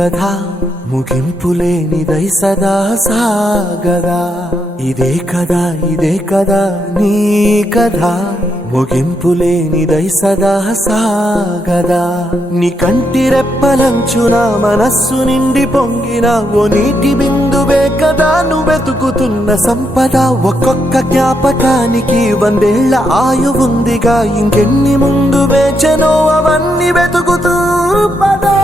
కథ ముగింపులేనిదై సదా సాగదా. ఇదే కదా నీ కథ ముగింపులేనిదై సదా సాగదా. నీ కంటి రెప్పలంచున మనస్సు నిండి పొంగిన ఓ నీటి బిందువే కదా నువ్వెతుకుతున్న సంపద. ఒక్కొక్క జ్ఞాపకానికి 100 ఏళ్ల ఆయువుందిగా, ఇంకెన్ని ముందు వేచనో అవన్నీ వెతుకుతూ పదా.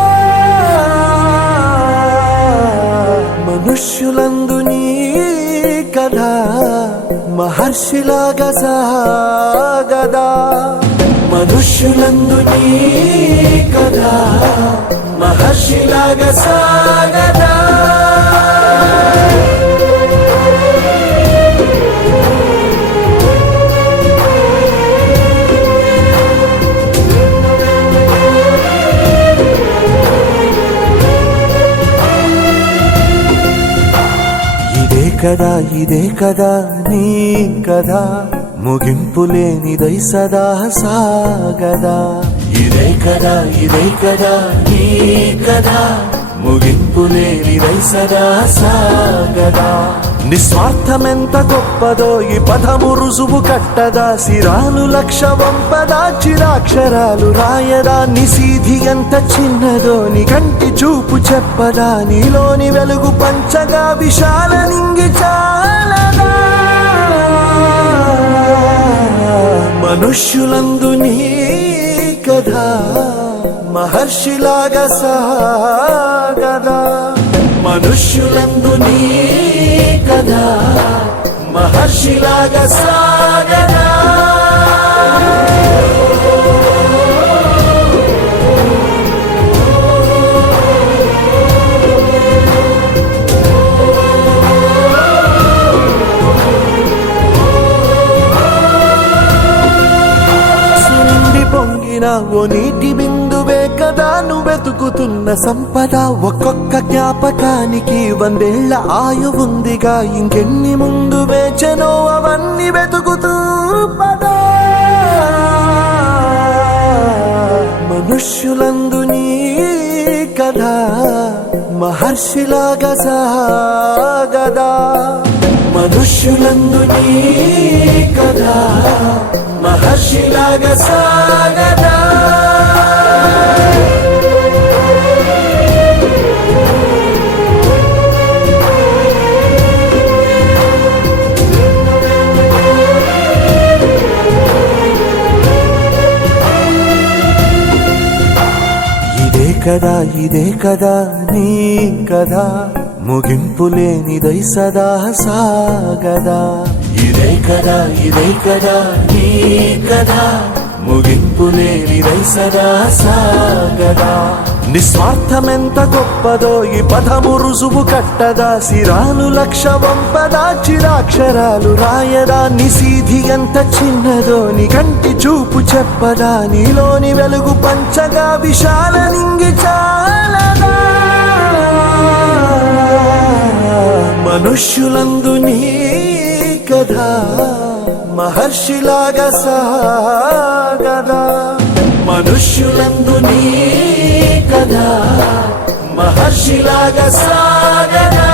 మనుష్యులందు నీ కథ మహర్షిలాగా సాగదా. మనుష్యులందు నీ కథ మహర్షిలాగా సాగదా. ఇదే కదా నీ కథ ముగింపులేనిదై సదా సాగదా. ఇదే కదా నీ కథ ముగింపులేనిదై సదా సాగదా. నిస్వార్థమెంత గొప్పదో ఈ పదము రుజువు కట్టదా. సిరాలు 1,00,000 వంపదా, చిరాక్షరాలు రాయదా. నిశీధి ఎంత చిన్నదో నీ కంటి చూపు చెప్పదా. నీలోని వెలుగు పంచగా విశాల నింగి చాలదా. మనుష్యులందు నీ కథ మహర్షిలాగా సాగదా. మనుష్యులందు నీ కథ మహర్షిలాగా సాగదా. పొంగిన ఓ నీటి బిందువే కదా నువ్వెతుకుతున్న సంపద. ఒక్కొక్క జ్ఞాపకానికి 100 ఏళ్ల ఆయువుందిగా, ఇంకెన్ని ముందు వేచనో అవన్నీ వెతుకుతూ పదా. మనుష్యులందు నీ కథ మహర్షిలాగా సాగదా. మనుష్యులందు నీ కథ మహర్షిలాగా సాగదా. ఇదే కదా నీ కథ ముగింపులేనిదై సదా సాగదా. ఇదే కదా నీ కథ ముగింపులేనిదై సదా సాగదా. నిస్వార్థమెంత గొప్పదో ఈ పదము రుజువు కట్టదా. సిరాలు 1,00,000 వంపదా, చిరాక్షరాలు రాయదా. నిశీధి ఎంత చిన్నదో నీ కంటి చూపు చెప్పదా. నీలోని వెలుగు పంచగా విశాల నింగి చాలదా. మనుష్యులందు నీ కథ మహర్షిలాగా సాగదా. మనుష్యులందు నీ కథ మహర్షిలాగా సాగదా.